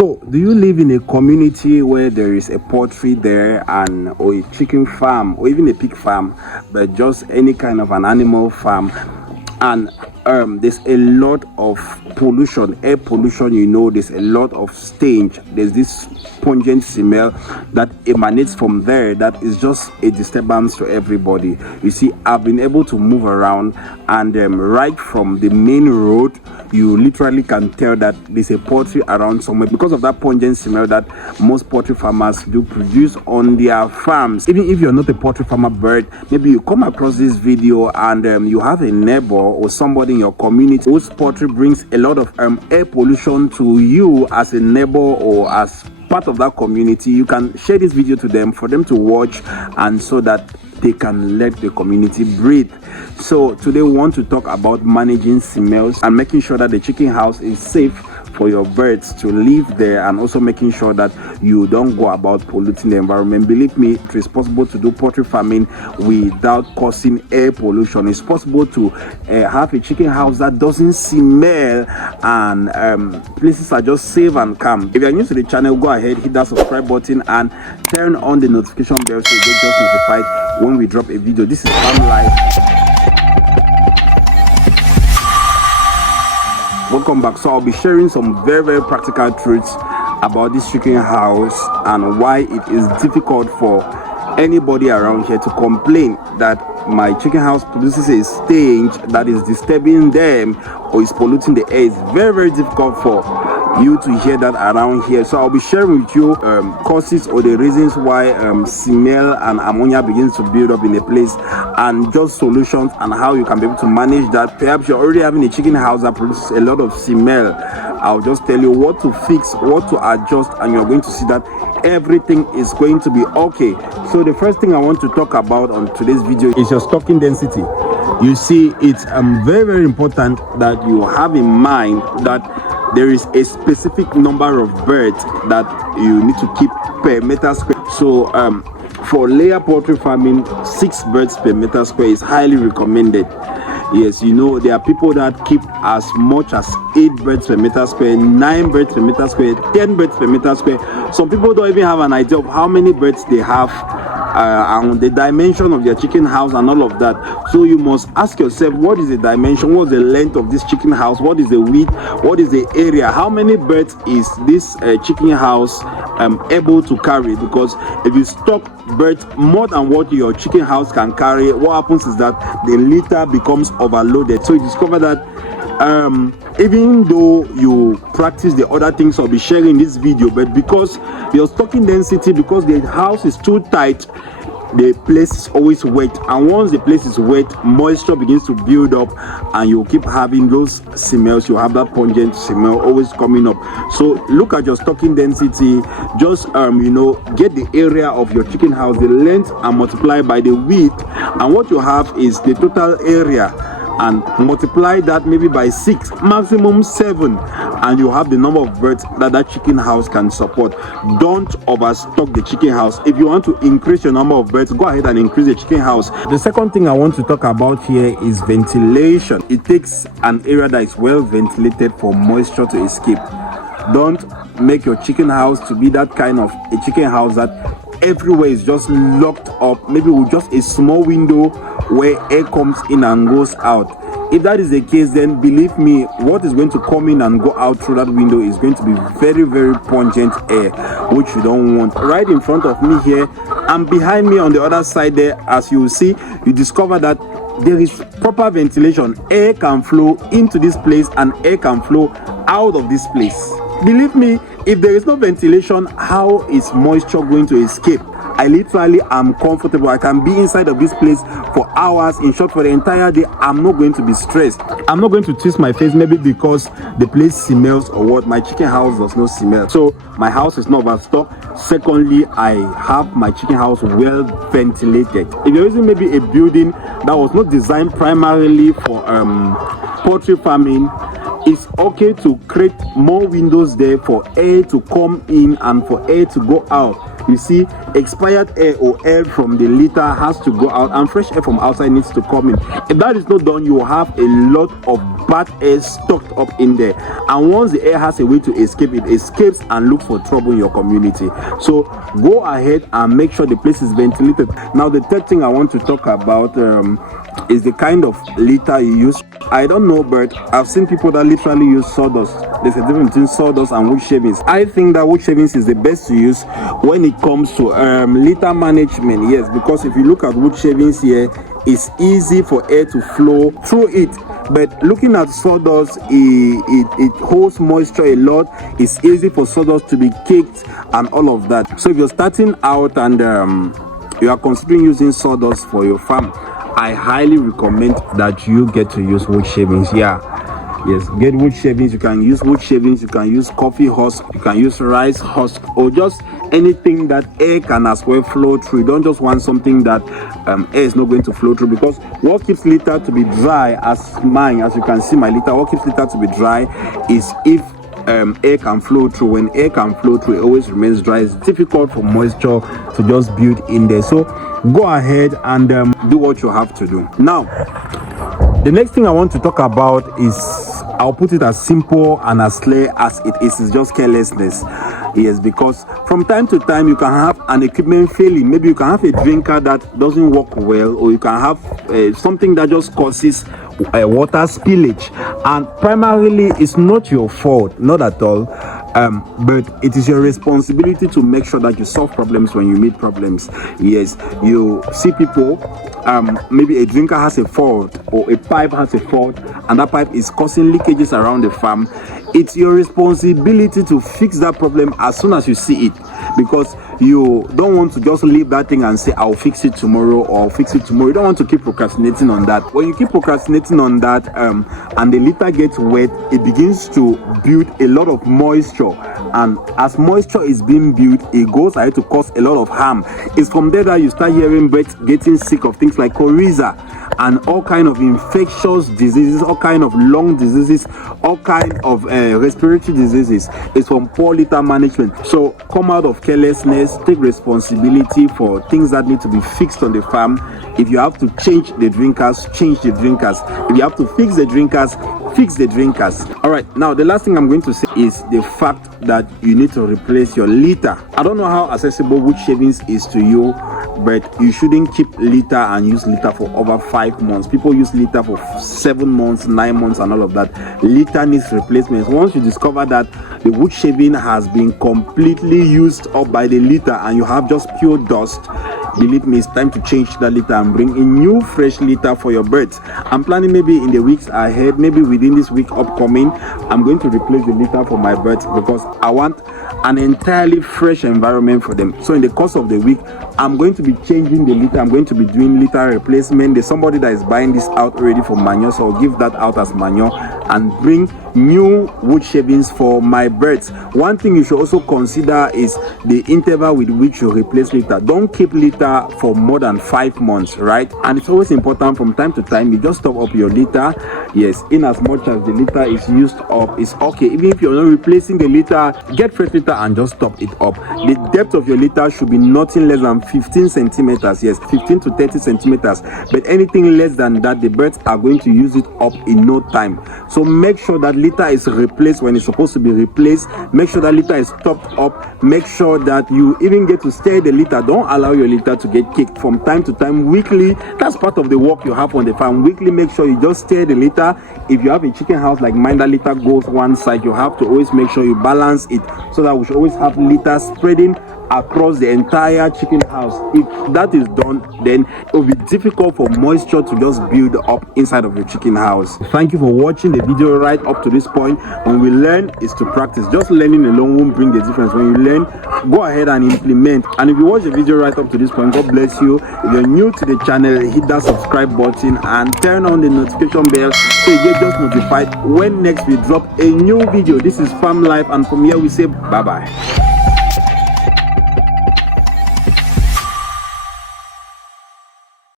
So, do you live in a community where there is a poultry there and or a chicken farm or even a pig farm, but just any kind of an animal farm, and there's a lot of pollution, air pollution, you know, there's a lot of stench, there's this pungent smell that emanates from there that is just a disturbance to everybody. You see, I've been able to move around, and right from the main road, you literally can tell that there's a poultry around somewhere because of that pungent smell that most poultry farmers do produce on their farms. Even if you're not a poultry farmer bird, maybe you come across this video and you have a neighbor or somebody in your community whose poultry brings a lot of air pollution to you as a neighbor or as part of that community. You can share this video to them for them to watch, and so that they can let the community breathe. So today we want to talk about managing smells and making sure that the chicken house is safe for your birds to live there, and also making sure that you don't go about polluting the environment. Believe me, it is possible to do poultry farming without causing air pollution. It's possible to have a chicken house that doesn't smell, and places are just safe and calm. If you are new to the channel, go ahead, hit that subscribe button and turn on the notification bell so you get just notified when we drop a video. This is Farm Life. Welcome back. So I'll be sharing some very practical truths about this chicken house and why it is difficult for anybody around here to complain that my chicken house produces a stench that is disturbing them or is polluting the air. It's very difficult for you to hear that around here. So I'll be sharing with you causes or the reasons why smell and ammonia begins to build up in a place, and just solutions and how you can be able to manage that. Perhaps you're already having a chicken house that produces a lot of smell. I'll just tell you what to fix, what to adjust, and you're going to see that everything is going to be okay. So the first thing I want to talk about on today's video is your stocking density. You see, it's very important that you have in mind that there is a specific number of birds that you need to keep per meter square. So for layer poultry farming, 6 birds per meter square is highly recommended. Yes, you know, there are people that keep as much as 8 birds per meter square, 9 birds per meter square, 10 birds per meter square. Some people don't even have an idea of how many birds they have and the dimension of their chicken house and all of that. So you must ask yourself, what is the dimension, what's the length of this chicken house, what is the width, what is the area, how many birds is this chicken house able to carry? Because if you stock birds more than what your chicken house can carry, what happens is that the litter becomes overloaded. So you discover that even though you practice the other things I'll be sharing in this video, but because your stocking density, because the house is too tight, the place is always wet, and once the place is wet, moisture begins to build up, and you keep having those smells. You have that pungent smell always coming up. So look at your stocking density. Just you know, get the area of your chicken house, the length, and multiply by the width, and what you have is the total area, and multiply that maybe by 6, maximum 7, and you have the number of birds that that chicken house can support. Don't overstock the chicken house. If you want to increase your number of birds, go ahead and increase the chicken house. The second thing I want to talk about here is ventilation. It takes an area that is well ventilated for moisture to escape. Don't make your chicken house to be that kind of a chicken house that everywhere is just locked up, maybe with just a small window where air comes in and goes out. If that is the case, then believe me, what is going to come in and go out through that window is going to be very pungent air, which you don't want. Right in front of me here and behind me on the other side there, as you see, you discover that there is proper ventilation. Air can flow into this place and air can flow out of this place. Believe me, if there is no ventilation, how is moisture going to escape? I literally am comfortable. I can be inside of this place for hours. In short, for the entire day, I'm not going to be stressed. I'm not going to twist my face, maybe because the place smells or what. My chicken house does not smell. So my house is not overstocked. Secondly, I have my chicken house well ventilated. If you're using maybe a building that was not designed primarily for poultry farming, it's okay to create more windows there for air to come in and for air to go out. you see, expired air or air from the litter has to go out and fresh air from outside needs to come in. If that is not done, you will have a lot of bad air stocked up in there, and once the air has a way to escape, it escapes and looks for trouble in your community. So go ahead and make sure the place is ventilated. Now the third thing I want to talk about is the kind of litter you use. I don't know, but I've seen people that literally use sawdust. There's a difference between sawdust and wood shavings. I think that wood shavings is the best to use when it comes to litter management. Yes, because if you look at wood shavings here, it's easy for air to flow through it. But looking at sawdust, it holds moisture a lot. It's easy for sawdust to be caked and all of that. So if you're starting out and you are considering using sawdust for your farm, I highly recommend that you get to use wood shavings. Yes, get wood shavings. You can use wood shavings, you can use coffee husk, you can use rice husk, or just anything that air can as well flow through. You don't just want something that air is not going to flow through, because what keeps litter to be dry, as you can see my litter, what keeps litter to be dry is if air can flow through. When air can flow through, it always remains dry. It's difficult for moisture to just build in there. So go ahead and do what you have to do. Now the next thing I want to talk about is, I'll put it as simple and as clear as it is. It's just carelessness. Yes, because from time to time you can have an equipment failing. Maybe you can have a drinker that doesn't work well, or you can have something that just causes water spillage, and primarily it's not your fault, not at all, but it is your responsibility to make sure that you solve problems when you meet problems. Yes, you see people, maybe a drinker has a fault or a pipe has a fault, and that pipe is causing leakages around the farm. It's your responsibility to fix that problem as soon as you see it, because you don't want to just leave that thing and say, I'll fix it tomorrow, or I'll fix it tomorrow. You don't want to keep procrastinating on that. When you keep procrastinating on that and the litter gets wet, it begins to build a lot of moisture, and as moisture is being built, it goes ahead to cause a lot of harm. It's from there that you start hearing birds getting sick of things like coryza and all kind of infectious diseases, all kind of lung diseases, all kind of respiratory diseases. It's from poor litter management. So come out of carelessness, take responsibility for things that need to be fixed on the farm. If you have to change the drinkers, change the drinkers. If you have to fix the drinkers, fix the drinkers. All right, now the last thing I'm going to say is the fact that you need to replace your litter. I don't know how accessible wood shavings is to you, but you shouldn't keep litter and use litter for over 5 months. People use litter for 7 months, 9 months, and all of that. Litter needs replacements. Once you discover that the wood shaving has been completely used up by the litter and you have just pure dust, believe me, it's time to change that litter and bring a new fresh litter for your birds. I'm planning maybe in the weeks ahead, maybe within this week upcoming, I'm going to replace the litter for my birds, because I want an entirely fresh environment for them. So in the course of the week, I'm going to be changing the litter. I'm going to be doing litter replacement. There's somebody that is buying this out already for manure, so I'll give that out as manure and bring new wood shavings for my birds. One thing you should also consider is the interval with which you replace litter. Don't keep litter for more than 5 months, right? And it's always important from time to time you just top up your litter. Yes, in as much as the litter is used up, it's okay. Even if you're not replacing the litter, get fresh litter and just top it up. The depth of your litter should be nothing less than 15 centimeters. Yes, 15 to 30 centimeters. But anything less than that, the birds are going to use it up in no time. So make sure that litter is replaced when it's supposed to be replaced. Make sure that litter is topped up. Make sure that you even get to stir the litter. Don't allow your litter to get kicked from time to time. Weekly, that's part of the work you have on the farm. Weekly, make sure you just stir the litter. If you have a chicken house like mine, that litter goes one side. You have to always make sure you balance it, so that we should always have litter spreading across the entire chicken house. If that is done, then it will be difficult for moisture to just build up inside of your chicken house. Thank you for watching the video right up to this point. When we learn is to practice. Just learning alone won't bring the difference. When you learn, go ahead and implement. And if you watch the video right up to this point, God bless you. If you're new to the channel, hit that subscribe button and turn on the notification bell so you get just notified when next we drop a new video. This is Farm Life, and from here we say bye bye.